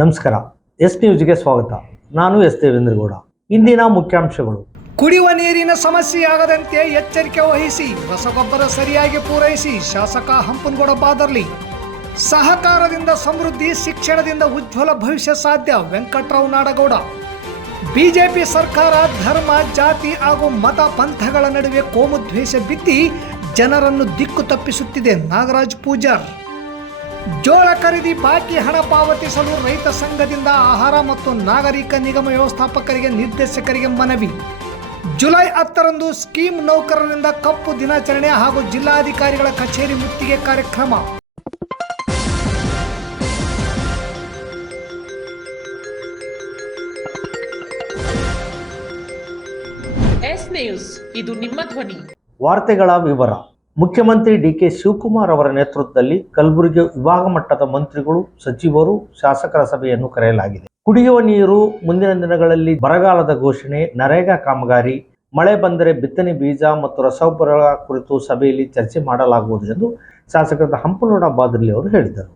ನಮಸ್ಕಾರ. ಎಸ್ ನ್ಯೂಸ್ಗೆ ಸ್ವಾಗತ. ನಾನು ಎಸ್ ದೇವೇಂದ್ರಗೌಡ. ಇಂದಿನ ಮುಖ್ಯಾಂಶಗಳು. ಕುಡಿಯುವ ನೀರಿನ ಸಮಸ್ಯೆಯಾಗದಂತೆ ಎಚ್ಚರಿಕೆ ವಹಿಸಿ, ರಸಗೊಬ್ಬರ ಸರಿಯಾಗಿ ಪೂರೈಸಿ ಶಾಸಕ ಹಂಪನಗೌಡ ಬಾದರ್ಲಿ. ಸಹಕಾರದಿಂದ ಸಮೃದ್ಧಿ, ಶಿಕ್ಷಣದಿಂದ ಉಜ್ವಲ ಭವಿಷ್ಯ ಸಾಧ್ಯ ವೆಂಕಟರಾವ್ ನಾಡಗೌಡ. ಬಿಜೆಪಿ ಸರ್ಕಾರ ಧರ್ಮ, ಜಾತಿ ಹಾಗೂ ಮತ ಪಂಥಗಳ ನಡುವೆ ಕೋಮುದ್ವೇಷ ಬಿತ್ತಿ ಜನರನ್ನು ದಿಕ್ಕು ತಪ್ಪಿಸುತ್ತಿದೆ ನಾಗರಾಜ್ ಪೂಜಾರ್. ಜೋಳ ಖರೀದಿ ಬಾಕಿ ಹಣ ಪಾವತಿಸಲು ರೈತ ಸಂಘದಿಂದ ಆಹಾರ ಮತ್ತು ನಾಗರಿಕ ನಿಗಮ ವ್ಯವಸ್ಥಾಪಕರಿಗೆ ನಿರ್ದೇಶಕರಿಗೆ ಮನವಿ. ಜುಲೈ 10ರಂದು ಸ್ಕೀಮ್ ನೌಕರರಿಂದ ಕಪ್ಪು ದಿನಾಚರಣೆ ಹಾಗೂ ಜಿಲ್ಲಾಧಿಕಾರಿಗಳ ಕಚೇರಿ ಮುತ್ತಿಗೆ ಕಾರ್ಯಕ್ರಮ. ಎಸ್ ನ್ಯೂಸ್, ಇದು ನಿಮ್ಮ ಧ್ವನಿ. ವಾರ್ತೆಗಳ ವಿವರ. ಮುಖ್ಯಮಂತ್ರಿ ಡಿಕೆ ಶಿವಕುಮಾರ್ ಅವರ ನೇತೃತ್ವದಲ್ಲಿ ಕಲಬುರಗಿ ವಿಭಾಗ ಮಟ್ಟದ ಮಂತ್ರಿಗಳು, ಸಚಿವರು, ಶಾಸಕರ ಸಭೆಯನ್ನು ಕರೆಯಲಾಗಿದೆ. ಕುಡಿಯುವ ನೀರು, ಮುಂದಿನ ದಿನಗಳಲ್ಲಿ ಬರಗಾಲದ ಘೋಷಣೆ, ನರೇಗಾ ಕಾಮಗಾರಿ, ಮಳೆ ಬಂದರೆ ಬಿತ್ತನೆ ಬೀಜ ಮತ್ತು ರಸಗೊಬ್ಬರ ಕುರಿತು ಸಭೆಯಲ್ಲಿ ಚರ್ಚೆ ಮಾಡಲಾಗುವುದು ಎಂದು ಶಾಸಕರಾದ ಹಂಪನಗೌಡ ಬಾದರ್ಲಿ ಅವರು ಹೇಳಿದರು.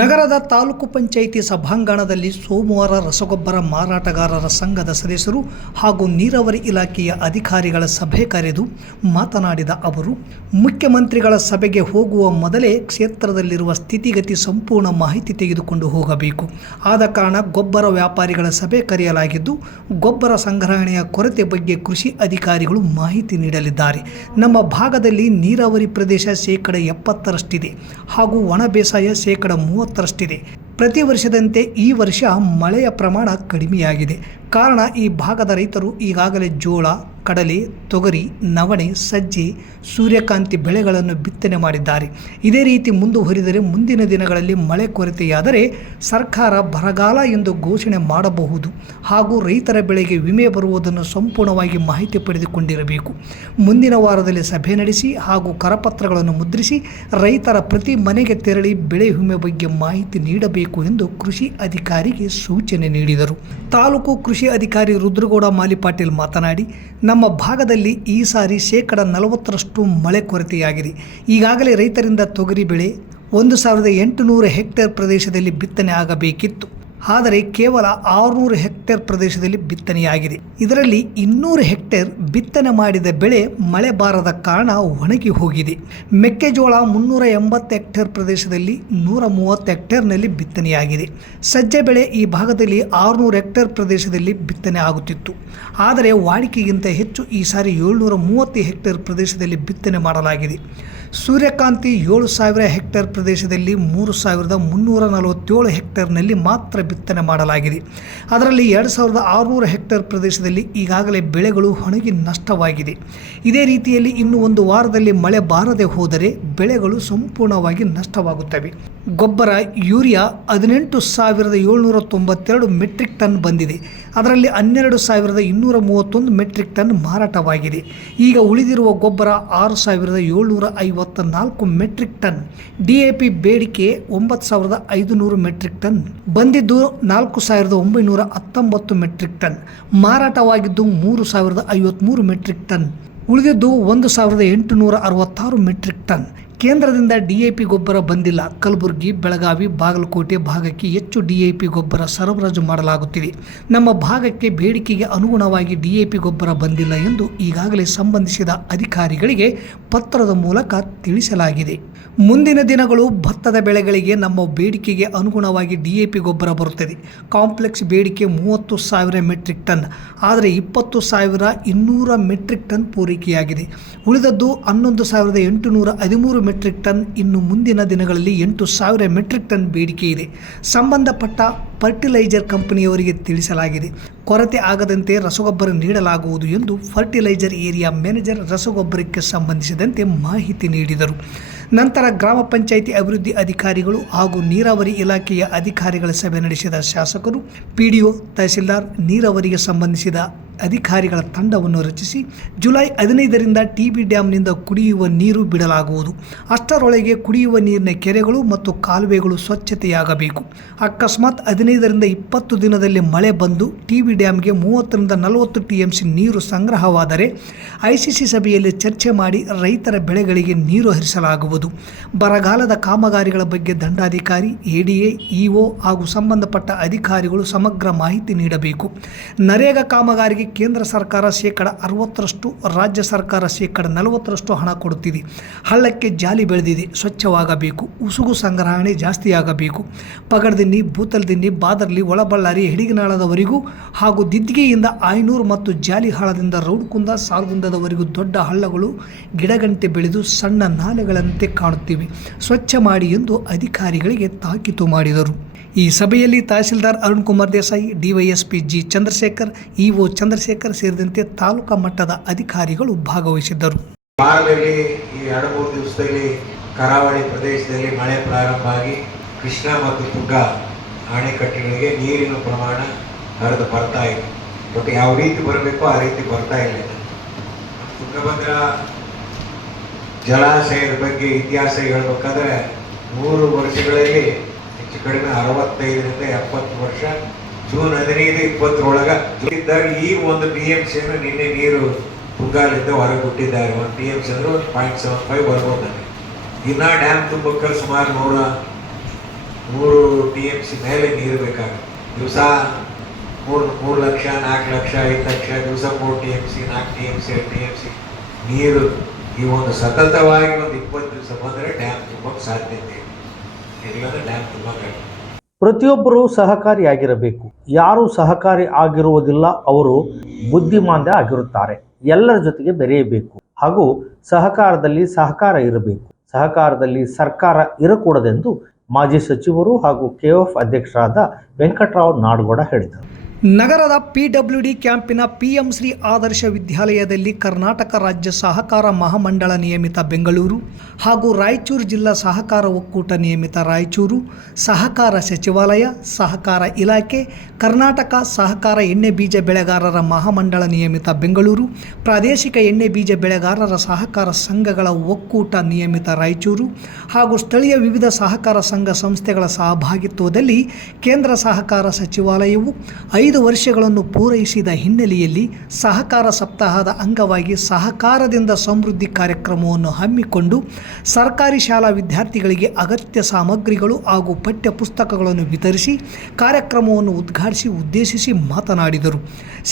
ನಗರದ ತಾಲೂಕು ಪಂಚಾಯಿತಿ ಸಭಾಂಗಣದಲ್ಲಿ ಸೋಮವಾರ ರಸಗೊಬ್ಬರ ಮಾರಾಟಗಾರರ ಸಂಘದ ಸದಸ್ಯರು ಹಾಗೂ ನೀರಾವರಿ ಇಲಾಖೆಯ ಅಧಿಕಾರಿಗಳ ಸಭೆ ಕರೆದು ಮಾತನಾಡಿದ ಅವರು, ಮುಖ್ಯಮಂತ್ರಿಗಳ ಸಭೆಗೆ ಹೋಗುವ ಮೊದಲೇ ಕ್ಷೇತ್ರದಲ್ಲಿರುವ ಸ್ಥಿತಿಗತಿ ಸಂಪೂರ್ಣ ಮಾಹಿತಿ ತೆಗೆದುಕೊಂಡು ಹೋಗಬೇಕು. ಆದ ಕಾರಣ ಗೊಬ್ಬರ ವ್ಯಾಪಾರಿಗಳ ಸಭೆ ಕರೆಯಲಾಗಿದ್ದು, ಗೊಬ್ಬರ ಸಂಗ್ರಹಣೆಯ ಕೊರತೆ ಬಗ್ಗೆ ಕೃಷಿ ಅಧಿಕಾರಿಗಳು ಮಾಹಿತಿ ನೀಡಲಿದ್ದಾರೆ. ನಮ್ಮ ಭಾಗದಲ್ಲಿ ನೀರಾವರಿ ಪ್ರದೇಶ ಶೇಕಡ 70ರಷ್ಟಿದೆ ಹಾಗೂ ಒಣ ಬೇಸಾಯ ಶೇಕಡ 30ರಷ್ಟಿದೆ. ಪ್ರತಿ ವರ್ಷದಂತೆ ಈ ವರ್ಷ ಮಳೆಯ ಪ್ರಮಾಣ ಕಡಿಮೆಯಾಗಿದೆ. ಕಾರಣ ಈ ಭಾಗದ ರೈತರು ಈಗಾಗಲೇ ಜೋಳ, ಕಡಲೆ, ತೊಗರಿ, ನವಣೆ, ಸಜ್ಜೆ, ಸೂರ್ಯಕಾಂತಿ ಬೆಳೆಗಳನ್ನು ಬಿತ್ತನೆ ಮಾಡಿದ್ದಾರೆ. ಇದೇ ರೀತಿ ಮುಂದುವರಿದರೆ ಮುಂದಿನ ದಿನಗಳಲ್ಲಿ ಮಳೆ ಕೊರತೆಯಾದರೆ ಸರ್ಕಾರ ಬರಗಾಲ ಎಂದು ಘೋಷಣೆ ಮಾಡಬಹುದು ಹಾಗೂ ರೈತರ ಬೆಳೆಗೆ ವಿಮೆ ಬರುವುದನ್ನು ಸಂಪೂರ್ಣವಾಗಿ ಮಾಹಿತಿ ಪಡೆದುಕೊಂಡಿರಬೇಕು. ಮುಂದಿನ ವಾರದಲ್ಲಿ ಸಭೆ ನಡೆಸಿ ಹಾಗೂ ಕರಪತ್ರಗಳನ್ನು ಮುದ್ರಿಸಿ ರೈತರ ಪ್ರತಿ ಮನೆಗೆ ತೆರಳಿ ಬೆಳೆ ವಿಮೆ ಬಗ್ಗೆ ಮಾಹಿತಿ ನೀಡಬೇಕು ಎಂದು ಕೃಷಿ ಅಧಿಕಾರಿಗೆ ಸೂಚನೆ ನೀಡಿದರು. ತಾಲೂಕು ಕೃಷಿ ಅಧಿಕಾರಿ ರುದ್ರಗೌಡ ಮಾಲಿಪಾಟೀಲ್ ಮಾತನಾಡಿ, ನಮ್ಮ ಭಾಗದಲ್ಲಿ ಈ ಸಾರಿ ಶೇಕಡ 40ರಷ್ಟು ಮಳೆ ಕೊರತೆಯಾಗಿದೆ. ಈಗಾಗಲೇ ರೈತರಿಂದ ತೊಗರಿ ಬೆಳೆ 1800 ಹೆಕ್ಟೇರ್ ಪ್ರದೇಶದಲ್ಲಿ ಬಿತ್ತನೆ ಆಗಬೇಕಿತ್ತು. ಆದರೆ ಕೇವಲ 600 ಹೆಕ್ಟೇರ್ ಪ್ರದೇಶದಲ್ಲಿ ಬಿತ್ತನೆಯಾಗಿದೆ. ಇದರಲ್ಲಿ 200 ಹೆಕ್ಟೇರ್ ಬಿತ್ತನೆ ಮಾಡಿದ ಬೆಳೆ ಮಳೆ ಬಾರದ ಕಾರಣ ಒಣಗಿ ಹೋಗಿದೆ. ಮೆಕ್ಕೆಜೋಳ 380 ಹೆಕ್ಟೇರ್ ಪ್ರದೇಶದಲ್ಲಿ 130 ಹೆಕ್ಟೇರ್ನಲ್ಲಿ ಬಿತ್ತನೆಯಾಗಿದೆ. ಸಜ್ಜೆ ಬೆಳೆ ಈ ಭಾಗದಲ್ಲಿ 600 ಹೆಕ್ಟೇರ್ ಪ್ರದೇಶದಲ್ಲಿ ಬಿತ್ತನೆ ಆಗುತ್ತಿತ್ತು. ಆದರೆ ವಾಡಿಕೆಗಿಂತ ಹೆಚ್ಚು ಈ ಸಾರಿ 730 ಹೆಕ್ಟೇರ್ ಪ್ರದೇಶದಲ್ಲಿ ಬಿತ್ತನೆ ಮಾಡಲಾಗಿದೆ. ಸೂರ್ಯಕಾಂತಿ 7000 ಹೆಕ್ಟೇರ್ ಪ್ರದೇಶದಲ್ಲಿ 3347 ಹೆಕ್ಟೇರ್ನಲ್ಲಿ ಮಾತ್ರ ಬಿತ್ತನೆ ಮಾಡಲಾಗಿದೆ. ಅದರಲ್ಲಿ 2600 ಹೆಕ್ಟೇರ್ ಪ್ರದೇಶದಲ್ಲಿ ಈಗಾಗಲೇ ಬೆಳೆಗಳು ಒಣಗಿ ನಷ್ಟವಾಗಿದೆ. ಇದೇ ರೀತಿಯಲ್ಲಿ ಇನ್ನು ಒಂದು ವಾರದಲ್ಲಿ ಮಳೆ ಬಾರದೆ ಹೋದರೆ ಬೆಳೆಗಳು ಸಂಪೂರ್ಣವಾಗಿ ನಷ್ಟವಾಗುತ್ತವೆ. ಗೊಬ್ಬರ ಯೂರಿಯಾ 18792 ಮೆಟ್ರಿಕ್ ಟನ್ ಬಂದಿದೆ. ಅದರಲ್ಲಿ 12231 ಮೆಟ್ರಿಕ್ ಟನ್ ಮಾರಾಟವಾಗಿದೆ. ಈಗ ಉಳಿದಿರುವ ಗೊಬ್ಬರ 6754 ಮೆಟ್ರಿಕ್ ಟನ್. DAP ಬೇಡಿಕೆ 9500 ಮೆಟ್ರಿಕ್ ಟನ್ ಬಂದಿದ್ದು 4919 ಮೆಟ್ರಿಕ್ ಟನ್, ಮಾರಾಟವಾಗಿದ್ದು 3053 ಮೆಟ್ರಿಕ್ ಟನ್, ಉಳಿದಿದ್ದು 1866 ಮೆಟ್ರಿಕ್ ಟನ್. ಕೇಂದ್ರದಿಂದ DAP ಗೊಬ್ಬರ ಬಂದಿಲ್ಲ. ಕಲಬುರಗಿ, ಬೆಳಗಾವಿ, ಬಾಗಲಕೋಟೆ ಭಾಗಕ್ಕೆ ಹೆಚ್ಚು DAP ಗೊಬ್ಬರ ಸರಬರಾಜು ಮಾಡಲಾಗುತ್ತಿದೆ. ನಮ್ಮ ಭಾಗಕ್ಕೆ ಬೇಡಿಕೆಗೆ ಅನುಗುಣವಾಗಿ DAP ಗೊಬ್ಬರ ಬಂದಿಲ್ಲ ಎಂದು ಈಗಾಗಲೇ ಸಂಬಂಧಿಸಿದ ಅಧಿಕಾರಿಗಳಿಗೆ ಪತ್ರದ ಮೂಲಕ ತಿಳಿಸಲಾಗಿದೆ. ಮುಂದಿನ ದಿನಗಳು ಭತ್ತದ ಬೆಳೆಗಳಿಗೆ ನಮ್ಮ ಬೇಡಿಕೆಗೆ ಅನುಗುಣವಾಗಿ DAP ಗೊಬ್ಬರ ಬರುತ್ತದೆ. ಕಾಂಪ್ಲೆಕ್ಸ್ ಬೇಡಿಕೆ 30,000 ಮೆಟ್ರಿಕ್ ಟನ್, ಆದರೆ 20,200 ಮೆಟ್ರಿಕ್ ಟನ್ ಪೂರೈಕೆಯಾಗಿದೆ. ಉಳಿದದ್ದು 11,813 ಮೆಟ್ರಿಕ್ ಟನ್. ಇನ್ನು ಮುಂದಿನ ದಿನಗಳಲ್ಲಿ 8,000 ಮೆಟ್ರಿಕ್ ಟನ್ ಬೇಡಿಕೆ ಇದೆ. ಸಂಬಂಧಪಟ್ಟ ಫರ್ಟಿಲೈಸರ್ ಕಂಪನಿಯವರಿಗೆ ತಿಳಿಸಲಾಗಿದೆ. ಕೊರತೆ ಆಗದಂತೆ ರಸಗೊಬ್ಬರ ನೀಡಲಾಗುವುದು ಎಂದು ಫರ್ಟಿಲೈಸರ್ ಏರಿಯಾ ಮ್ಯಾನೇಜರ್ ರಸಗೊಬ್ಬರಕ್ಕೆ ಸಂಬಂಧಿಸಿದಂತೆ ಮಾಹಿತಿ ನೀಡಿದರು. ನಂತರ ಗ್ರಾಮ ಪಂಚಾಯಿತಿ ಅಭಿವೃದ್ಧಿ ಅಧಿಕಾರಿಗಳು ಹಾಗೂ ನೀರಾವರಿ ಇಲಾಖೆಯ ಅಧಿಕಾರಿಗಳ ಸಭೆ ನಡೆಸಿದ ಶಾಸಕರು, PDO, ತಹಸೀಲ್ದಾರ್, ನೀರಾವರಿಗೆ ಸಂಬಂಧಿಸಿದ ಅಧಿಕಾರಿಗಳ ತಂಡವನ್ನು ರಚಿಸಿ ಜುಲೈ 15ರಿಂದ ಟಿಬಿ ಡ್ಯಾಂನಿಂದ ಕುಡಿಯುವ ನೀರು ಬಿಡಲಾಗುವುದು. ಅಷ್ಟರೊಳಗೆ ಕುಡಿಯುವ ನೀರಿನ ಕೆರೆಗಳು ಮತ್ತು ಕಾಲುವೆಗಳು ಸ್ವಚ್ಛತೆಯಾಗಬೇಕು. ಅಕಸ್ಮಾತ್ 15ರಿಂದ 20 ದಿನದಲ್ಲಿ ಮಳೆ ಬಂದು ಟಿಬಿ ಡ್ಯಾಂಗೆ 30ರಿಂದ 40 TMC ನೀರು ಸಂಗ್ರಹವಾದರೆ ICC ಸಭೆಯಲ್ಲಿ ಚರ್ಚೆ ಮಾಡಿ ರೈತರ ಬೆಳೆಗಳಿಗೆ ನೀರು ಹರಿಸಲಾಗುವುದು. ಬರಗಾಲದ ಕಾಮಗಾರಿಗಳ ಬಗ್ಗೆ ದಂಡಾಧಿಕಾರಿ, ADA, EO ಹಾಗೂ ಸಂಬಂಧಪಟ್ಟ ಅಧಿಕಾರಿಗಳು ಸಮಗ್ರ ಮಾಹಿತಿ ನೀಡಬೇಕು. ನರೇಗಾ ಕಾಮಗಾರಿಗೆ ಕೇಂದ್ರ ಸರ್ಕಾರ 60%, ರಾಜ್ಯ ಸರ್ಕಾರ 40% ಹಣ ಕೊಡುತ್ತಿದೆ. ಹಳ್ಳಕ್ಕೆ ಜಾಲಿ ಬೆಳೆದಿದೆ, ಸ್ವಚ್ಛವಾಗಬೇಕು. ಉಸುಗು ಸಂಗ್ರಹಣೆ ಜಾಸ್ತಿಯಾಗಬೇಕು. ಪಗಡದಿನ್ನಿ, ಬೂತಲ್ದಿನ್ನಿ, ಬಾದರ್ಲಿ, ಒಳಬಳ್ಳಾರಿ, ಹಿಡಿಗನಾಳದವರೆಗೂ ಹಾಗೂ ದಿದ್ದಿಗೆಯಿಂದ ಆಯನೂರು ಮತ್ತು ಜಾಲಿಹಾಳದಿಂದ ರೌಡ್ಕುಂದ, ಸಾಲ್ಗುಂದದವರೆಗೂ ದೊಡ್ಡ ಹಳ್ಳಗಳು ಗಿಡಗಂಟೆ ಬೆಳೆದು ಸಣ್ಣ ನಾಲೆಗಳಂತೆ ಕಾಣುತ್ತಿವೆ. ಸ್ವಚ್ಛ ಮಾಡಿ ಎಂದು ಅಧಿಕಾರಿಗಳಿಗೆ ತಾಕೀತು ಮಾಡಿದರು. ಈ ಸಭೆಯಲ್ಲಿ tahsildar Arun Kumar Desai, DYSP G Chandrashekhar, EO Chandrashekhar ಸೇರಿದಂತೆ ತಾಲೂಕಾ ಮಟ್ಟದ ಅಧಿಕಾರಿಗಳು ಭಾಗವಹಿಸಿದ್ದರು. ವಾರದಲ್ಲಿ ಈ 2-3 ದಿವಸದಲ್ಲಿ ಕರಾವಳಿ ಪ್ರದೇಶದಲ್ಲಿ ಮಳೆ ಪ್ರಾರಂಭ ಆಗಿ ಕೃಷ್ಣಾ ಮತ್ತು ತುಂಗಾ ಅಣೆಕಟ್ಟೆಗಳಿಗೆ ನೀರಿನ ಪ್ರಮಾಣ ಹರಿದು ಬರ್ತಾ ಇದೆ. ಬಟ್ ಯಾವ ರೀತಿ ಬರಬೇಕು ಆ ರೀತಿ ಬರ್ತಾ ಇಲ್ಲ. ತುಂಗಭದ್ರಾ ಜಲಾಶಯದ ಬಗ್ಗೆ ಇತಿಹಾಸ ಹೇಳಬೇಕಾದ್ರೆ 100 ವರ್ಷಗಳಲ್ಲಿ ಹೆಚ್ಚು ಕಡಿಮೆ 65ರಿಂದ 70 ವರ್ಷ ಜೂನ್ 15-20 ಇದ್ದಾಗ ಈ 1 TMC ನಿನ್ನೆ ನೀರು ತುಂಗಾಲಿಂದ ಹೊರಗೆ ಬಿಟ್ಟಿದ್ದಾರೆ. 1 TMC ಅಂದ್ರೆ 1.75 ಬರ್ಬೋದು. ಇನ್ನ ಡ್ಯಾಮ್ ತುಂಬಕ್ಕೆ ಸುಮಾರು 100 TMC ಮೇಲೆ ನೀರು ಬೇಕಾಗುತ್ತೆ. ದಿವಸ 3 ಲಕ್ಷ, 4 ಲಕ್ಷ, 5 ಲಕ್ಷ, ದಿವಸ 3 TMC, 4 TMC, 8 TMC ನೀರು ಈ ಒಂದು ಸತತವಾಗಿ 20 ದಿವಸ ಬಂದರೆ ಡ್ಯಾಮ್ ತುಂಬಕ್ಕೆ ಸಾಧ್ಯತೆ ಇದೆ. ಇಲ್ಲಂದ್ರೆ ಡ್ಯಾಮ್ ತುಂಬಕ್ಕೆ ಪ್ರತಿಯೊಬ್ಬರೂ ಸಹಕಾರಿಯಾಗಿರಬೇಕು. ಯಾರು ಸಹಕಾರಿ ಆಗಿರುವುದಿಲ್ಲ ಅವರು ಬುದ್ಧಿಮಾಂದ್ಯ ಆಗಿರುತ್ತಾರೆ. ಎಲ್ಲರ ಜೊತೆಗೆ ಬೆರೆಯಬೇಕು ಹಾಗೂ ಸಹಕಾರದಲ್ಲಿ ಸಹಕಾರ ಇರಬೇಕು. ಸಹಕಾರದಲ್ಲಿ ಸರ್ಕಾರ ಇರಕೂಡದೆಂದು ಮಾಜಿ ಸಚಿವರು ಹಾಗೂ KOF ಅಧ್ಯಕ್ಷರಾದ ವೆಂಕಟರಾವ್ ನಾಡಗೌಡ ಹೇಳಿದರು. ನಗರದ PWD ಕ್ಯಾಂಪಿನ PM ಶ್ರೀ ಆದರ್ಶ ವಿದ್ಯಾಲಯದಲ್ಲಿ ಕರ್ನಾಟಕ ರಾಜ್ಯ ಸಹಕಾರ ಮಹಾಮಂಡಳ ನಿಯಮಿತ ಬೆಂಗಳೂರು ಹಾಗೂ ರಾಯಚೂರು ಜಿಲ್ಲಾ ಸಹಕಾರ ಒಕ್ಕೂಟ ನಿಯಮಿತ ರಾಯಚೂರು, ಸಹಕಾರ ಸಚಿವಾಲಯ, ಸಹಕಾರ ಇಲಾಖೆ, ಕರ್ನಾಟಕ ಸಹಕಾರ ಎಣ್ಣೆ ಬೀಜ ಬೆಳೆಗಾರರ ಮಹಾಮಂಡಳ ನಿಯಮಿತ ಬೆಂಗಳೂರು, ಪ್ರಾದೇಶಿಕ ಎಣ್ಣೆ ಬೀಜ ಬೆಳೆಗಾರರ ಸಹಕಾರ ಸಂಘಗಳ ಒಕ್ಕೂಟ ನಿಯಮಿತ ರಾಯಚೂರು ಹಾಗೂ ಸ್ಥಳೀಯ ವಿವಿಧ ಸಹಕಾರ ಸಂಘ ಸಂಸ್ಥೆಗಳ ಸಹಭಾಗಿತ್ವದಲ್ಲಿ ಕೇಂದ್ರ ಸಹಕಾರ ಸಚಿವಾಲಯವು 5 ವರ್ಷಗಳನ್ನು ಪೂರೈಸಿದ ಹಿನ್ನೆಲೆಯಲ್ಲಿ ಸಹಕಾರ ಸಪ್ತಾಹದ ಅಂಗವಾಗಿ ಸಹಕಾರದಿಂದ ಸಮೃದ್ಧಿ ಕಾರ್ಯಕ್ರಮವನ್ನು ಹಮ್ಮಿಕೊಂಡು ಸರ್ಕಾರಿ ಶಾಲಾ ವಿದ್ಯಾರ್ಥಿಗಳಿಗೆ ಅಗತ್ಯ ಸಾಮಗ್ರಿಗಳು ಹಾಗೂ ಪಠ್ಯ ಪುಸ್ತಕಗಳನ್ನು ವಿತರಿಸಿ ಕಾರ್ಯಕ್ರಮವನ್ನು ಉದ್ದೇಶಿಸಿ ಮಾತನಾಡಿದರು.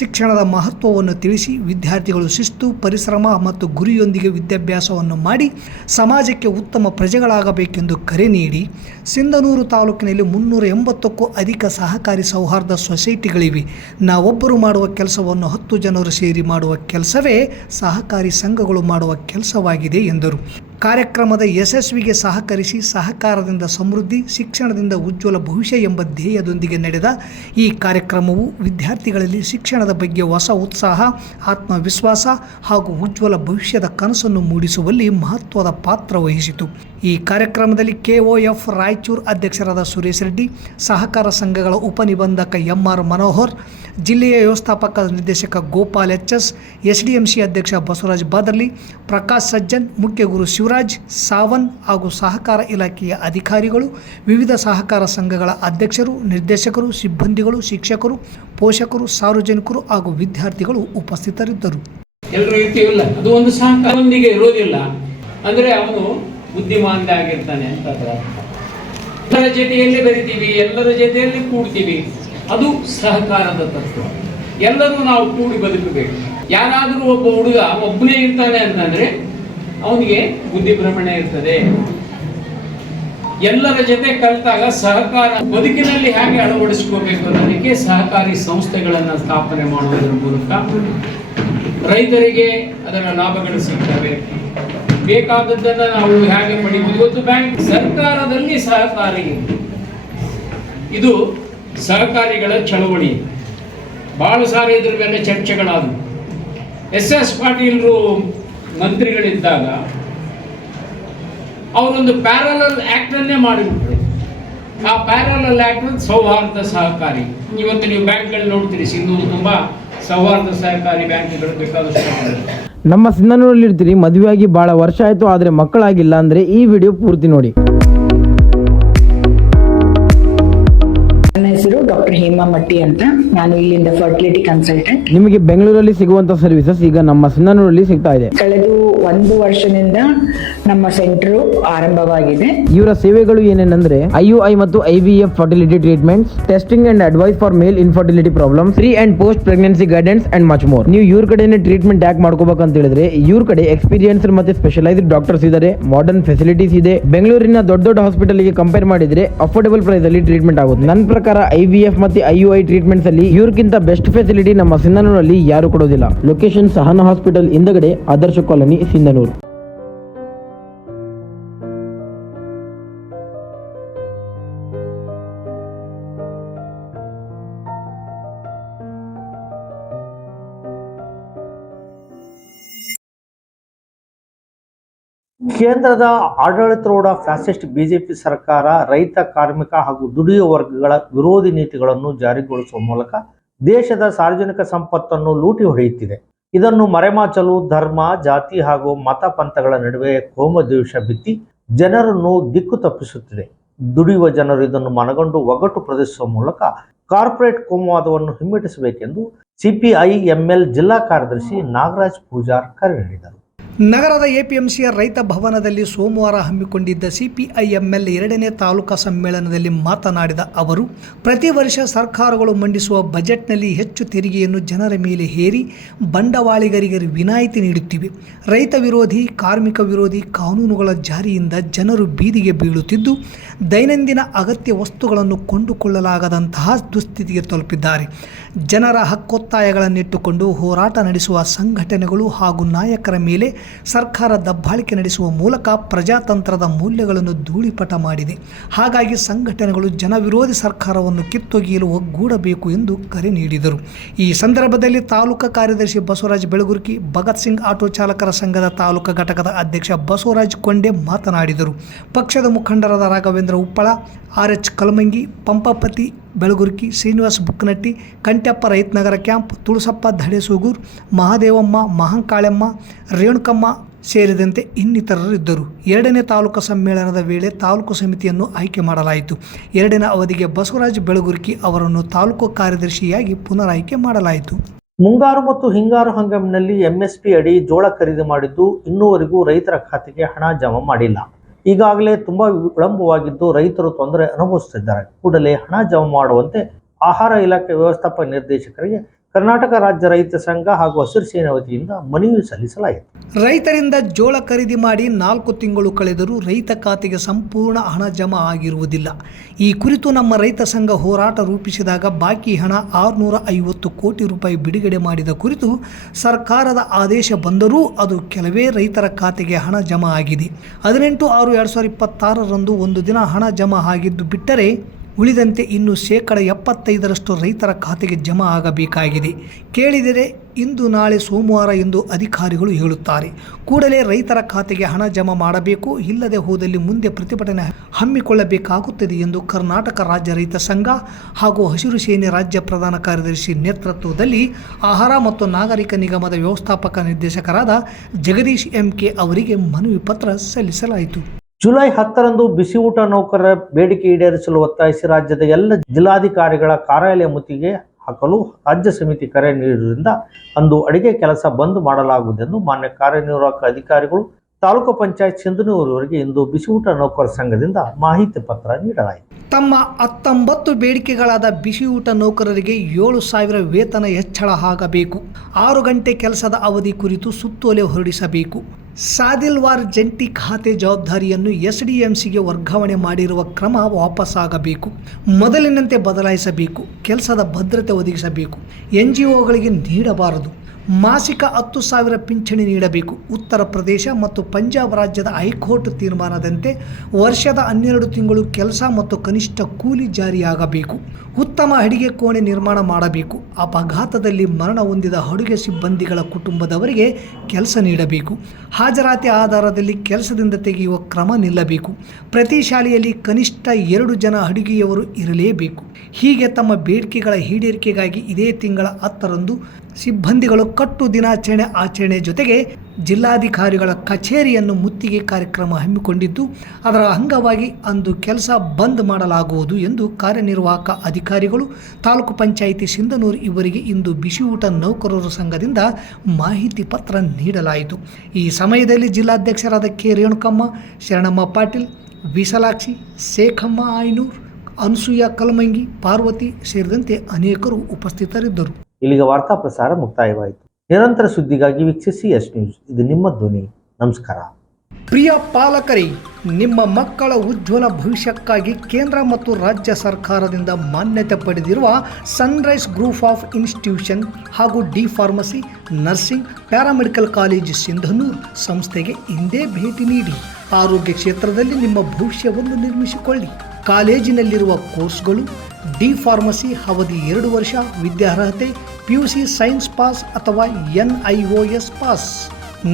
ಶಿಕ್ಷಣದ ಮಹತ್ವವನ್ನು ತಿಳಿಸಿ ವಿದ್ಯಾರ್ಥಿಗಳು ಶಿಸ್ತು, ಪರಿಶ್ರಮ ಮತ್ತು ಗುರಿಯೊಂದಿಗೆ ವಿದ್ಯಾಭ್ಯಾಸವನ್ನು ಮಾಡಿ ಸಮಾಜಕ್ಕೆ ಉತ್ತಮ ಪ್ರಜೆಗಳಾಗಬೇಕೆಂದು ಕರೆ ನೀಡಿ ಸಿಂಧನೂರು ತಾಲೂಕಿನಲ್ಲಿ 380ಕ್ಕೂ ಅಧಿಕ ಸಹಕಾರಿ ಸೌಹಾರ್ದ ಸೊಸೈಟಿಗಳಿವೆ. ನಾವೊಬ್ಬರು ಮಾಡುವ ಕೆಲಸವನ್ನು 10 ಜನರು ಸೇರಿ ಮಾಡುವ ಕೆಲಸವೇ ಸಹಕಾರಿ ಸಂಘಗಳು ಮಾಡುವ ಕೆಲಸವಾಗಿದೆ ಎಂದರು. ಕಾರ್ಯಕ್ರಮದ ಯಶಸ್ವಿಗೆ ಸಹಕರಿಸಿ ಸಹಕಾರದಿಂದ ಸಮೃದ್ಧಿ, ಶಿಕ್ಷಣದಿಂದ ಉಜ್ವಲ ಭವಿಷ್ಯ ಎಂಬ ಧ್ಯೇಯದೊಂದಿಗೆ ನಡೆದ ಈ ಕಾರ್ಯಕ್ರಮವು ವಿದ್ಯಾರ್ಥಿಗಳಲ್ಲಿ ಶಿಕ್ಷಣದ ಬಗ್ಗೆ ಹೊಸ ಉತ್ಸಾಹ, ಆತ್ಮವಿಶ್ವಾಸ ಹಾಗೂ ಉಜ್ವಲ ಭವಿಷ್ಯದ ಕನಸನ್ನು ಮೂಡಿಸುವಲ್ಲಿ ಮಹತ್ವದ ಪಾತ್ರ ವಹಿಸಿತು. ಈ ಕಾರ್ಯಕ್ರಮದಲ್ಲಿ KOF ರಾಯಚೂರು ಅಧ್ಯಕ್ಷರಾದ ಸುರೇಶ್ ರೆಡ್ಡಿ, ಸಹಕಾರ ಸಂಘಗಳ ಉಪನಿಬಂಧಕ MR ಮನೋಹರ್, ಜಿಲ್ಲೆಯ ವ್ಯವಸ್ಥಾಪಕ ನಿರ್ದೇಶಕ ಗೋಪಾಲ್ HS, SDMC ಅಧ್ಯಕ್ಷ ಬಸವರಾಜ್ ಬಾದರ್ಲಿ, ಪ್ರಕಾಶ್ ಸಜ್ಜನ್, ಮುಖ್ಯ ಗುರು ಶಿವರಾಜ್ ಸಾವನ್ ಹಾಗೂ ಸಹಕಾರ ಇಲಾಖೆಯ ಅಧಿಕಾರಿಗಳು, ವಿವಿಧ ಸಹಕಾರ ಸಂಘಗಳ ಅಧ್ಯಕ್ಷರು, ನಿರ್ದೇಶಕರು, ಸಿಬ್ಬಂದಿಗಳು, ಶಿಕ್ಷಕರು, ಪೋಷಕರು, ಸಾರ್ವಜನಿಕರು ಹಾಗೂ ವಿದ್ಯಾರ್ಥಿಗಳು ಉಪಸ್ಥಿತರಿದ್ದರು. ಎಲ್ಲರೂ ಇರ್ತೀವಿಲ್ಲ, ಅದು ಒಂದು ಸಹಕಾರದೊಂದಿಗೆ ಇರೋದಿಲ್ಲ ಅಂದರೆ ಅವನು ಬುದ್ಧಿಮಾಂದ್ಯ ಆಗಿರ್ತಾನೆ ಅಂತ. ಎಲ್ಲರ ಜೊತೆಯಲ್ಲಿ ಬೆರಿತೀವಿ, ಎಲ್ಲರ ಜೊತೆಯಲ್ಲಿ ಕೂಡ್ತೀವಿ, ಅದು ಸಹಕಾರದ ತತ್ವ. ಎಲ್ಲರೂ ನಾವು ಕೂಡಿ ಬದುಕಬೇಕು. ಯಾರಾದರೂ ಒಬ್ಬ ಹುಡುಗ ಒಬ್ಬನೇ ಇರ್ತಾನೆ ಅಂತಂದ್ರೆ ಅವನಿಗೆ ಬುದ್ಧಿಭ್ರಮಣೆ ಇರ್ತದೆ. ಎಲ್ಲರ ಜೊತೆ ಕಲಿತಾಗ ಸಹಕಾರ ಬದುಕಿನಲ್ಲಿ ಹೇಗೆ ಅಳವಡಿಸ್ಕೋಬೇಕು ಅನ್ನೋದಕ್ಕೆ ಸಹಕಾರಿ ಸಂಸ್ಥೆಗಳನ್ನು ಸ್ಥಾಪನೆ ಮಾಡುವುದರ ಮೂಲಕ ರೈತರಿಗೆ ಅದರ ಲಾಭಗಳು ಸಿಗ್ತವೆ. ಬೇಕಾದದ್ದನ್ನು ನಾವು ಹೇಗೆ ಪಡಿಬಹುದು. ಇವತ್ತು ಬ್ಯಾಂಕ್ ಸರ್ಕಾರದಲ್ಲಿ ಸಹಕಾರಿ, ಇದು ಸಹಕಾರಿಗಳ ಚಳವಳಿ. ಬಹಳ ಸಾರಿ ಇದ್ರ ಮೇಲೆ ಚರ್ಚೆಗಳಾದವು. SS ಪಾಟೀಲ್ರು ಮಂತ್ರಿಗಳಿದ್ದಾಗ ಅವರೊಂದು ಪ್ಯಾರಲಲ್ ಆಕ್ಟನ್ನೇ ಮಾಡಿಬಿಟ್ರು. ಆ ಪ್ಯಾರಲಲ್ ಆಕ್ಟ್ ಸೌಹಾರ್ದ ಸಹಕಾರಿ. ಇವತ್ತು ನೀವು ಬ್ಯಾಂಕ್ಗಳು ನೋಡ್ತೀರಿ, ಸಿಂಧೂರು ತುಂಬ ಸೌಹಾರ್ದ ಸಹಕಾರಿ ಬ್ಯಾಂಕ್ಗಳು ಬೇಕಾದಷ್ಟು ಮಾಡಿದ್ದಾರೆ. ನಮ್ಮ ಸಿಂಧನೂರಲ್ಲಿ ಇರ್ತೀರಿ, ಮದುವೆಯಾಗಿ ಭಾಳ ವರ್ಷ ಆಯಿತು ಆದರೆ ಮಕ್ಕಳಾಗಿಲ್ಲ ಅಂದರೆ ಈ ವಿಡಿಯೋ ಪೂರ್ತಿ ನೋಡಿ. ನನ್ನ ಹೆಸರು ಡಾಕ್ಟರ್ ಹೇಮಾ ಮಟ್ಟಿ ಅಂತ. ನಾನು ಇಲ್ಲಿಂದ ಫರ್ಟಿಲಿಟಿ ಕನ್ಸಲ್ಟೆಂಟ್. ನಿಮಗೆ ಬೆಂಗಳೂರಲ್ಲಿ ಸಿಗುವಂತ ಸರ್ವಿಸಸ್ ಈಗ ನಮ್ಮ ಸಿಂಧನೂರಲ್ಲಿ ಸಿಗ್ತಾ ಇದೆ. ಕಳೆದ 1 ವರ್ಷದಿಂದ ನಮ್ಮ ಸೆಂಟರ್ ಆರಂಭವಾಗಿದೆ. ಇವರ ಸೇವೆಗಳು ಏನೇನೆಂದ್ರೆ IUI ಮತ್ತು IVF fertility treatments, testing and advice for male infertility problem, pre and post pregnancy guidance and much more. ನೀವು ಇವ್ರ ಕಡೆನೇ ಟ್ರೀಟ್ಮೆಂಟ್ ಯಾಕೆ ಮಾಡ್ಕೋಬೇಕಂತ ಹೇಳಿದ್ರೆ ಇವ್ರ ಕಡೆ ಎಕ್ಸ್ಪೀರಿಯನ್ಸ್ ಮತ್ತೆ ಸ್ಪೆಷಲೈಸ್ಡ್ ಡಾಕ್ಟರ್ಸ್ ಇದ್ದಾರೆ, ಮಾಡರ್ನ್ ಫೆಸಿಲಿಟೀಸ್ ಇದೆ. ಬೆಂಗಳೂರಿನ ದೊಡ್ಡ ದೊಡ್ಡ ಹಾಸ್ಪಿಟಲ್ ಗೆ ಕಂಪೇರ್ ಮಾಡಿದ್ರೆ ಅಫೋರ್ಡಬಲ್ ಪ್ರೈಸ್ ಅಲ್ಲಿ ಟ್ರೀಟ್ಮೆಂಟ್ ಆಗುತ್ತೆ. ನನ್ನ ಪ್ರಕಾರ IVF ಮತ್ತೆ IUI ಟ್ರೀಟ್ಮೆಂಟ್ಸ್ ಅಲ್ಲಿ ಇವ್ರಕ್ಕಿಂತ ಬೆಸ್ಟ್ ಫೆಸಿಲಿಟಿ ನಮ್ಮ ಸಿಂಧನೂರಲ್ಲಿ ಯಾರು ಕೊಡೋದಿಲ್ಲ. ಲೊಕೇಶನ್ ಸಹನಾ ಹಾಸ್ಪಿಟಲ್ ಹಿಂದಗಡೆ, ಆದರ್ಶ ಕಾಲೋನಿ, ಸಿಂಧನೂರು. ಕೇಂದ್ರದ ಆಡಳಿತಾರೂಢ ಫ್ಯಾಸಿಸ್ಟ್ ಬಿಜೆಪಿ ಸರ್ಕಾರ ರೈತ, ಕಾರ್ಮಿಕ ಹಾಗೂ ದುಡಿಯುವ ವರ್ಗಗಳ ವಿರೋಧಿ ನೀತಿಗಳನ್ನು ಜಾರಿಗೊಳಿಸುವ ಮೂಲಕ ದೇಶದ ಸಾರ್ವಜನಿಕ ಸಂಪತ್ತನ್ನು ಲೂಟಿ ಹೊಡೆಯುತ್ತಿದೆ. ಇದನ್ನು ಮರೆಮಾಚಲು ಧರ್ಮ, ಜಾತಿ ಹಾಗೂ ಮತ ಪಂಥಗಳ ನಡುವೆ ಕೋಮದ್ವೇಷ ಬಿತ್ತಿ ಜನರನ್ನು ದಿಕ್ಕು ತಪ್ಪಿಸುತ್ತಿದೆ. ದುಡಿಯುವ ಜನರು ಇದನ್ನು ಮನಗಂಡು ಒಗ್ಗಟ್ಟು ಪ್ರದರ್ಶಿಸುವ ಮೂಲಕ ಕಾರ್ಪೊರೇಟ್ ಕೋಮುವಾದವನ್ನು ಹಿಮ್ಮೆಟ್ಟಿಸಬೇಕೆಂದು CPI-ML ಜಿಲ್ಲಾ ಕಾರ್ಯದರ್ಶಿ ನಾಗರಾಜ್ ಪೂಜಾರ್ ಕರೆ ನೀಡಿದರು. ನಗರದ APMCಯ ರೈತ ಭವನದಲ್ಲಿ ಸೋಮವಾರ ಹಮ್ಮಿಕೊಂಡಿದ್ದ CPI-ML 2ನೇ ತಾಲೂಕಾ ಸಮ್ಮೇಳನದಲ್ಲಿ ಮಾತನಾಡಿದ ಅವರು, ಪ್ರತಿ ವರ್ಷ ಸರ್ಕಾರಗಳು ಮಂಡಿಸುವ ಬಜೆಟ್ನಲ್ಲಿ ಹೆಚ್ಚು ತೆರಿಗೆಯನ್ನು ಜನರ ಮೇಲೆ ಹೇರಿ ಬಂಡವಾಳಿಗರಿಗೆ ವಿನಾಯಿತಿ ನೀಡುತ್ತಿವೆ. ರೈತ ವಿರೋಧಿ, ಕಾರ್ಮಿಕ ವಿರೋಧಿ ಕಾನೂನುಗಳ ಜಾರಿಯಿಂದ ಜನರು ಬೀದಿಗೆ ಬೀಳುತ್ತಿದ್ದು ದೈನಂದಿನ ಅಗತ್ಯ ವಸ್ತುಗಳನ್ನು ಕೊಂಡುಕೊಳ್ಳಲಾಗದಂತಹ ದುಸ್ಥಿತಿಗೆ ತಲುಪಿದ್ದಾರೆ. ಜನರ ಹಕ್ಕೊತ್ತಾಯಗಳನ್ನಿಟ್ಟುಕೊಂಡು ಹೋರಾಟ ನಡೆಸುವ ಸಂಘಟನೆಗಳು ಹಾಗೂ ನಾಯಕರ ಮೇಲೆ ಸರ್ಕಾರ ದಬ್ಬಾಳಿಕೆ ನಡೆಸುವ ಮೂಲಕ ಪ್ರಜಾತಂತ್ರದ ಮೌಲ್ಯಗಳನ್ನು ಧೂಳಿಪಟ ಮಾಡಿದೆ. ಹಾಗಾಗಿ ಸಂಘಟನೆಗಳು ಜನವಿರೋಧಿ ಸರ್ಕಾರವನ್ನು ಕಿತ್ತೊಗೆಯಲು ಒಗ್ಗೂಡಬೇಕು ಎಂದು ಕರೆ ನೀಡಿದರು. ಈ ಸಂದರ್ಭದಲ್ಲಿ ತಾಲೂಕಾ ಕಾರ್ಯದರ್ಶಿ ಬಸವರಾಜ್ ಬೆಳಗುರ್ಕಿ, ಭಗತ್ ಸಿಂಗ್ ಆಟೋ ಚಾಲಕರ ಸಂಘದ ತಾಲೂಕಾ ಘಟಕದ ಅಧ್ಯಕ್ಷ ಬಸವರಾಜ್ ಕೊಂಡೆ ಮಾತನಾಡಿದರು. ಪಕ್ಷದ ಮುಖಂಡರಾದ ರಾಘವೇಂದ್ರ ಉಪ್ಪಳ, RH ಕಲಮಂಗಿ, ಪಂಪಪತಿ ಬೆಳಗುರ್ಕಿ, ಶ್ರೀನಿವಾಸ್ ಬುಕ್ಕನಟ್ಟಿ, ಕಂಟ್ಯಪ್ಪ ರೈತನಗರ ಕ್ಯಾಂಪ್, ತುಳಸಪ್ಪ ಧಡೆಸೂಗೂರ್, ಮಹಾದೇವಮ್ಮ, ಮಹಂಕಾಳೆಮ್ಮ, ರೇಣುಕಮ್ಮ ಸೇರಿದಂತೆ ಇನ್ನಿತರರಿದ್ದರು. 2ನೇ ತಾಲೂಕು ಸಮ್ಮೇಳನದ ವೇಳೆ ತಾಲೂಕು ಸಮಿತಿಯನ್ನು ಆಯ್ಕೆ ಮಾಡಲಾಯಿತು. 2ನೇ ಅವಧಿಗೆ ಬಸವರಾಜ್ ಬೆಳಗುರ್ಕಿ ಅವರನ್ನು ತಾಲೂಕು ಕಾರ್ಯದರ್ಶಿಯಾಗಿ ಪುನರಾಯ್ಕೆ ಮಾಡಲಾಯಿತು. ಮುಂಗಾರು ಮತ್ತು ಹಿಂಗಾರು ಹಂಗಾಮಿನಲ್ಲಿ MSP ಅಡಿ ಜೋಳ ಖರೀದಿ ಮಾಡಿದ್ದು ಇನ್ನೂವರೆಗೂ ರೈತರ ಖಾತೆಗೆ ಹಣ ಜಮಾ ಮಾಡಿಲ್ಲ. ಈಗಾಗಲೇ ತುಂಬಾ ವಿಳಂಬವಾಗಿದ್ದು ರೈತರು ತೊಂದರೆ ಅನುಭವಿಸುತ್ತಿದ್ದಾರೆ. ಕೂಡಲೇ ಹಣ ಜಮಾ ಮಾಡುವಂತೆ ಆಹಾರ ಇಲಾಖೆ ವ್ಯವಸ್ಥಾಪಕ ನಿರ್ದೇಶಕರಿಗೆ ಕರ್ನಾಟಕ ರಾಜ್ಯ ರೈತ ಸಂಘ ಹಾಗೂ ಹಸಿರು ಸೇನೆ ವತಿಯಿಂದ ಮನವಿ ಸಲ್ಲಿಸಲಾಯಿತು. ರೈತರಿಂದ ಜೋಳ ಖರೀದಿ ಮಾಡಿ 4 ತಿಂಗಳು ಕಳೆದರೂ ರೈತ ಖಾತೆಗೆ ಸಂಪೂರ್ಣ ಹಣ ಜಮಾ ಆಗಿರುವುದಿಲ್ಲ. ಈ ಕುರಿತು ನಮ್ಮ ರೈತ ಸಂಘ ಹೋರಾಟ ರೂಪಿಸಿದಾಗ ಬಾಕಿ ಹಣ 650 ಕೋಟಿ ರೂಪಾಯಿ ಬಿಡುಗಡೆ ಮಾಡಿದ ಕುರಿತು ಸರ್ಕಾರದ ಆದೇಶ ಬಂದರೂ ಅದು ಕೆಲವೇ ರೈತರ ಖಾತೆಗೆ ಹಣ ಜಮಾ ಆಗಿದೆ. 18/6/2026ರಂದು ಒಂದು ದಿನ ಹಣ ಜಮಾ ಆಗಿದ್ದು ಬಿಟ್ಟರೆ ಉಳಿದಂತೆ ಇನ್ನು 75% ರೈತರ ಖಾತೆಗೆ ಜಮಾ ಆಗಬೇಕಾಗಿದೆ. ಕೇಳಿದರೆ ಇಂದು ನಾಳೆ ಸೋಮವಾರ ಎಂದು ಅಧಿಕಾರಿಗಳು ಹೇಳುತ್ತಾರೆ. ಕೂಡಲೇ ರೈತರ ಖಾತೆಗೆ ಹಣ ಜಮಾ ಮಾಡಬೇಕು, ಇಲ್ಲದೆ ಹೋದಲ್ಲಿ ಮುಂದೆ ಪ್ರತಿಭಟನೆ ಹಮ್ಮಿಕೊಳ್ಳಬೇಕಾಗುತ್ತದೆ ಎಂದು ಕರ್ನಾಟಕ ರಾಜ್ಯ ರೈತ ಸಂಘ ಹಾಗೂ ಹಸಿರು ಸೇನೆ ರಾಜ್ಯ ಪ್ರಧಾನ ಕಾರ್ಯದರ್ಶಿ ನೇತೃತ್ವದಲ್ಲಿ ಆಹಾರ ಮತ್ತು ನಾಗರಿಕ ನಿಗಮದ ವ್ಯವಸ್ಥಾಪಕ ನಿರ್ದೇಶಕರಾದ ಜಗದೀಶ್ MK ಅವರಿಗೆ ಮನವಿ ಪತ್ರ ಸಲ್ಲಿಸಲಾಯಿತು. ಜುಲೈ 10ರಂದು ಬಿಸಿ ಊಟ ನೌಕರರ ಬೇಡಿಕೆ ಈಡೇರಿಸಲು ಒತ್ತಾಯಿಸಿ ರಾಜ್ಯದ ಎಲ್ಲ ಜಿಲ್ಲಾಧಿಕಾರಿಗಳ ಕಾರ್ಯಾಲಯ ಮುತ್ತಿಗೆ ಹಾಕಲು ರಾಜ್ಯ ಸಮಿತಿ ಕರೆ ನೀಡಿರುವುದರಿಂದ ಅಂದು ಅಡಿಗೆ ಕೆಲಸ ಬಂದ್ ಮಾಡಲಾಗುವುದೆಂದು ಮಾನ್ಯ ಕಾರ್ಯನಿರ್ವಾಹಕ ಅಧಿಕಾರಿಗಳು ತಾಲೂಕು ಪಂಚಾಯತ್ ಸಿಂಧನೂರುವರೆಗೆ ಇಂದು ಬಿಸಿ ಊಟ ನೌಕರರ ಸಂಘದಿಂದ ಮಾಹಿತಿ ಪತ್ರ ನೀಡಲಾಯಿತು. ತಮ್ಮ 19 ಬೇಡಿಕೆಗಳಾದ ಬಿಸಿ ಊಟ ನೌಕರರಿಗೆ 7,000 ವೇತನ ಹೆಚ್ಚಳ ಆಗಬೇಕು, 6 ಗಂಟೆ ಕೆಲಸದ ಅವಧಿ ಕುರಿತು ಸುತ್ತೋಲೆ ಹೊರಡಿಸಬೇಕು, ಸಾದಿಲ್ವಾರ್ ಜಂಟಿ ಖಾತೆ ಜವಾಬ್ದಾರಿಯನ್ನು SDMCಗೆ ವರ್ಗಾವಣೆ ಮಾಡಿರುವ ಕ್ರಮ ವಾಪಸ್ಸಾಗಬೇಕು, ಮೊದಲಿನಂತೆ ಬದಲಾಯಿಸಬೇಕು, ಕೆಲಸದ ಭದ್ರತೆ ಒದಗಿಸಬೇಕು, NGOಗಳಿಗೆ ನೀಡಬಾರದು, ಮಾಸಿಕ 10,000 ಪಿಂಚಣಿ ನೀಡಬೇಕು, ಉತ್ತರ ಪ್ರದೇಶ ಮತ್ತು ಪಂಜಾಬ್ ರಾಜ್ಯದ ಹೈಕೋರ್ಟ್ ತೀರ್ಮಾನದಂತೆ ವರ್ಷದ 12 ತಿಂಗಳು ಕೆಲಸ ಮತ್ತು ಕನಿಷ್ಠ ಕೂಲಿ ಜಾರಿಯಾಗಬೇಕು, ಉತ್ತಮ ಅಡಿಗೆ ಕೋಣೆ ನಿರ್ಮಾಣ ಮಾಡಬೇಕು, ಅಪಘಾತದಲ್ಲಿ ಮರಣ ಹೊಂದಿದ ಅಡುಗೆ ಸಿಬ್ಬಂದಿಗಳ ಕುಟುಂಬದವರಿಗೆ ಕೆಲಸ ನೀಡಬೇಕು, ಹಾಜರಾತಿ ಆಧಾರದಲ್ಲಿ ಕೆಲಸದಿಂದ ತೆಗೆಯುವ ಕ್ರಮ ನಿಲ್ಲಬೇಕು, ಪ್ರತಿ ಶಾಲೆಯಲ್ಲಿ ಕನಿಷ್ಠ 2 ಜನ ಅಡುಗೆಯವರು ಇರಲೇಬೇಕು. ಹೀಗೆ ತಮ್ಮ ಬೇಡಿಕೆಗಳ ಈಡೇರಿಕೆಗಾಗಿ ಇದೇ ತಿಂಗಳ 10ರಂದು ಸಿಬ್ಬಂದಿಗಳು ಕಟ್ಟು ದಿನಾಚರಣೆ ಆಚರಣೆ ಜೊತೆಗೆ ಜಿಲ್ಲಾಧಿಕಾರಿಗಳ ಕಚೇರಿಯನ್ನು ಮುತ್ತಿಗೆ ಕಾರ್ಯಕ್ರಮ ಹಮ್ಮಿಕೊಂಡಿದ್ದು ಅದರ ಅಂಗವಾಗಿ ಅಂದು ಕೆಲಸ ಬಂದ್ ಮಾಡಲಾಗುವುದು ಎಂದು ಕಾರ್ಯನಿರ್ವಾಹಕ ಅಧಿಕಾರಿಗಳು ತಾಲೂಕು ಪಂಚಾಯಿತಿ ಸಿಂಧನೂರು ಇವರಿಗೆ ಇಂದು ಬಿಸಿ ಊಟ ನೌಕರರ ಸಂಘದಿಂದ ಮಾಹಿತಿ ಪತ್ರ ನೀಡಲಾಯಿತು. ಈ ಸಮಯದಲ್ಲಿ ಜಿಲ್ಲಾಧ್ಯಕ್ಷರಾದ ಕೆ ರೇಣುಕಮ್ಮ, ಶರಣಮ್ಮ ಪಾಟೀಲ್, ವಿಶಾಲಾಕ್ಷಿ, ಶೇಖಮ್ಮ ಆಯ್ನೂರ್, ಅನಸೂಯ ಕಲಮಂಗಿ, ಪಾರ್ವತಿ ಸೇರಿದಂತೆ ಅನೇಕರು ಉಪಸ್ಥಿತರಿದ್ದರು. ಇಲ್ಲಿಗೆ ವಾರ್ತಾ ಪ್ರಸಾರ ಮುಕ್ತಾಯವಾಯಿತು. ನಿರಂತರ ಸುದ್ದಿಗಾಗಿ ವೀಕ್ಷಿಸಿ ಎಸ್ ನ್ಯೂಸ್. ಇದು ನಿಮ್ಮ ಧ್ವನಿ. ನಮಸ್ಕಾರ. ಪ್ರಿಯ ಪಾಲಕರೇ, ನಿಮ್ಮ ಮಕ್ಕಳ ಉಜ್ವಲ ಭವಿಷ್ಯಕ್ಕಾಗಿ ಕೇಂದ್ರ ಮತ್ತು ರಾಜ್ಯ ಸರ್ಕಾರದಿಂದ ಮಾನ್ಯತೆ ಪಡೆದಿರುವ ಸನ್ರೈಸ್ ಗ್ರೂಪ್ ಆಫ್ ಇನ್ಸ್ಟಿಟ್ಯೂಷನ್ ಹಾಗೂ D pharmacy, nursing, paramedical college Sindhanur ಸಂಸ್ಥೆಗೆ ಇಂದೇ ಭೇಟಿ ನೀಡಿ ಆರೋಗ್ಯ ಕ್ಷೇತ್ರದಲ್ಲಿ ನಿಮ್ಮ ಭವಿಷ್ಯವನ್ನು ನಿರ್ಮಿಸಿಕೊಳ್ಳಿ. ಕಾಲೇಜಿನಲ್ಲಿರುವ ಕೋರ್ಸ್ಗಳು: ಡಿ ಫಾರ್ಮಸಿ ಅವಧಿ 2 ವರ್ಷ, ವಿದ್ಯಾರ್ಹತೆ PUC ಸೈನ್ಸ್ ಪಾಸ್ ಅಥವಾ NIOS ಪಾಸ್.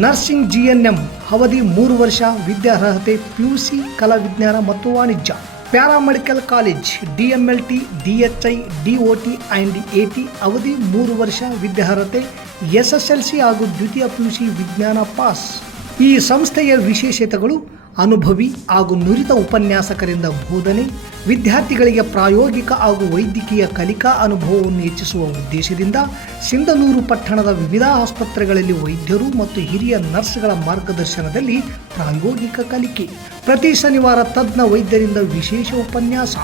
ನರ್ಸಿಂಗ್ GNM ಅವಧಿ 3 ವರ್ಷ, ವಿದ್ಯಾರ್ಹತೆ PUC ಕಲಾ ವಿಜ್ಞಾನ ಮತ್ತು ವಾಣಿಜ್ಯ. Paramedical college DMLT, DHI, DOT and AT ಅವಧಿ 3 ವರ್ಷ, ವಿದ್ಯಾರ್ಹತೆ SSLC ಹಾಗೂ ದ್ವಿತೀಯ PUC ವಿಜ್ಞಾನ ಪಾಸ್. ಈ ಸಂಸ್ಥೆಯ ವಿಶೇಷತೆಗಳು: ಅನುಭವಿ ಹಾಗೂ ನುರಿತ ಉಪನ್ಯಾಸಕರಿಂದ ಬೋಧನೆ, ವಿದ್ಯಾರ್ಥಿಗಳಿಗೆ ಪ್ರಾಯೋಗಿಕ ಹಾಗೂ ವೈದ್ಯಕೀಯ ಕಲಿಕಾ ಅನುಭವವನ್ನು ಹೆಚ್ಚಿಸುವ ಉದ್ದೇಶದಿಂದ ಸಿಂಧನೂರು ಪಟ್ಟಣದ ವಿವಿಧ ಆಸ್ಪತ್ರೆಗಳಲ್ಲಿ ವೈದ್ಯರು ಮತ್ತು ಹಿರಿಯ ನರ್ಸ್ಗಳ ಮಾರ್ಗದರ್ಶನದಲ್ಲಿ ಪ್ರಾಯೋಗಿಕ ಕಲಿಕೆ. ಪ್ರತಿ ಶನಿವಾರ ತಜ್ಞ ವೈದ್ಯರಿಂದ ವಿಶೇಷ ಉಪನ್ಯಾಸ.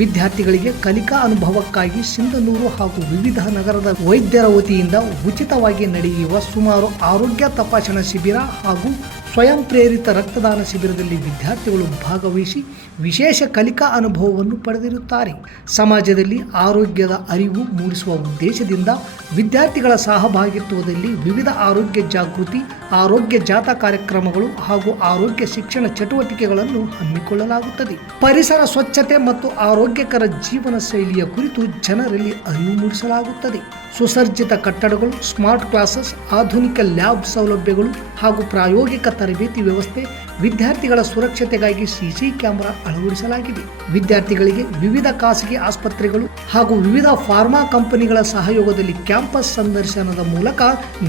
ವಿದ್ಯಾರ್ಥಿಗಳಿಗೆ ಕಲಿಕಾ ಅನುಭವಕ್ಕಾಗಿ ಸಿಂಧನೂರು ಹಾಗೂ ವಿವಿಧ ನಗರದ ವೈದ್ಯರ ವತಿಯಿಂದ ಉಚಿತವಾಗಿ ನಡೆಯುವ ಸುಮಾರು ಆರೋಗ್ಯ ತಪಾಸಣಾ ಶಿಬಿರ ಹಾಗೂ ಸ್ವಯಂ ಪ್ರೇರಿತ ರಕ್ತದಾನ ಶಿಬಿರದಲ್ಲಿ ವಿದ್ಯಾರ್ಥಿಗಳು ಭಾಗವಹಿಸಿ ವಿಶೇಷ ಕಲಿಕಾ ಅನುಭವವನ್ನು ಪಡೆದಿರುತ್ತಾರೆ. ಸಮಾಜದಲ್ಲಿ ಆರೋಗ್ಯದ ಅರಿವು ಮೂಡಿಸುವ ಉದ್ದೇಶದಿಂದ ವಿದ್ಯಾರ್ಥಿಗಳ ಸಹಭಾಗಿತ್ವದಲ್ಲಿ ವಿವಿಧ ಆರೋಗ್ಯ ಜಾಗೃತಿ, ಆರೋಗ್ಯ ಜಾಥಾ ಕಾರ್ಯಕ್ರಮಗಳು ಹಾಗೂ ಆರೋಗ್ಯ ಶಿಕ್ಷಣ ಚಟುವಟಿಕೆಗಳನ್ನು ಹಮ್ಮಿಕೊಳ್ಳಲಾಗುತ್ತದೆ. ಪರಿಸರ ಸ್ವಚ್ಛತೆ ಮತ್ತು ಆರೋಗ್ಯಕರ ಜೀವನ ಶೈಲಿಯ ಕುರಿತು ಜನರಲ್ಲಿ ಅರಿವು ಮೂಡಿಸಲಾಗುತ್ತದೆ. ಸುಸಜ್ಜಿತ ಕಟ್ಟಡಗಳು, ಸ್ಮಾರ್ಟ್ ಕ್ಲಾಸಸ್, ಆಧುನಿಕ ಲ್ಯಾಬ್ ಸೌಲಭ್ಯಗಳು ಹಾಗೂ ಪ್ರಾಯೋಗಿಕ ತರಬೇತಿ ವ್ಯವಸ್ಥೆ. ವಿದ್ಯಾರ್ಥಿಗಳ ಸುರಕ್ಷತೆಗಾಗಿ CC ಕ್ಯಾಮೆರಾ ಅಳವಡಿಸಲಾಗಿದೆ. ವಿದ್ಯಾರ್ಥಿಗಳಿಗೆ ವಿವಿಧ ಖಾಸಗಿ ಆಸ್ಪತ್ರೆಗಳು ಹಾಗೂ ವಿವಿಧ ಫಾರ್ಮಾ ಕಂಪನಿಗಳ ಸಹಯೋಗದಲ್ಲಿ ಕ್ಯಾಂಪಸ್ ಸಂದರ್ಶನದ ಮೂಲಕ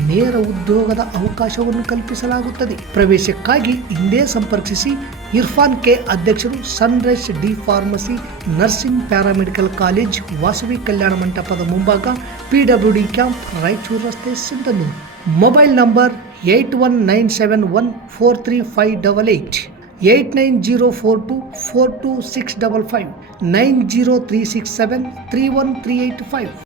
ನೇರ ಉದ್ಯೋಗದ ಅವಕಾಶವನ್ನು ಕಲ್ಪಿಸಲಾಗುತ್ತದೆ. ಪ್ರವೇಶಕ್ಕಾಗಿ ಹಿಂದೆ ಸಂಪರ್ಕಿಸಿ. ಇರ್ಫಾನ್ ಕೆ, ಅಧ್ಯಕ್ಷರು, sunrise D pharmacy, nursing, paramedical college, Vasavi ಕಲ್ಯಾಣ ಮಂಟಪದ ಮುಂಭಾಗ, PWD ಕ್ಯಾಂಪ್, ರಾಯಚೂರು ರಸ್ತೆ, ಸಿಂಧನೂರು. Mobile number 8197143588, 8904242655, 90367313855.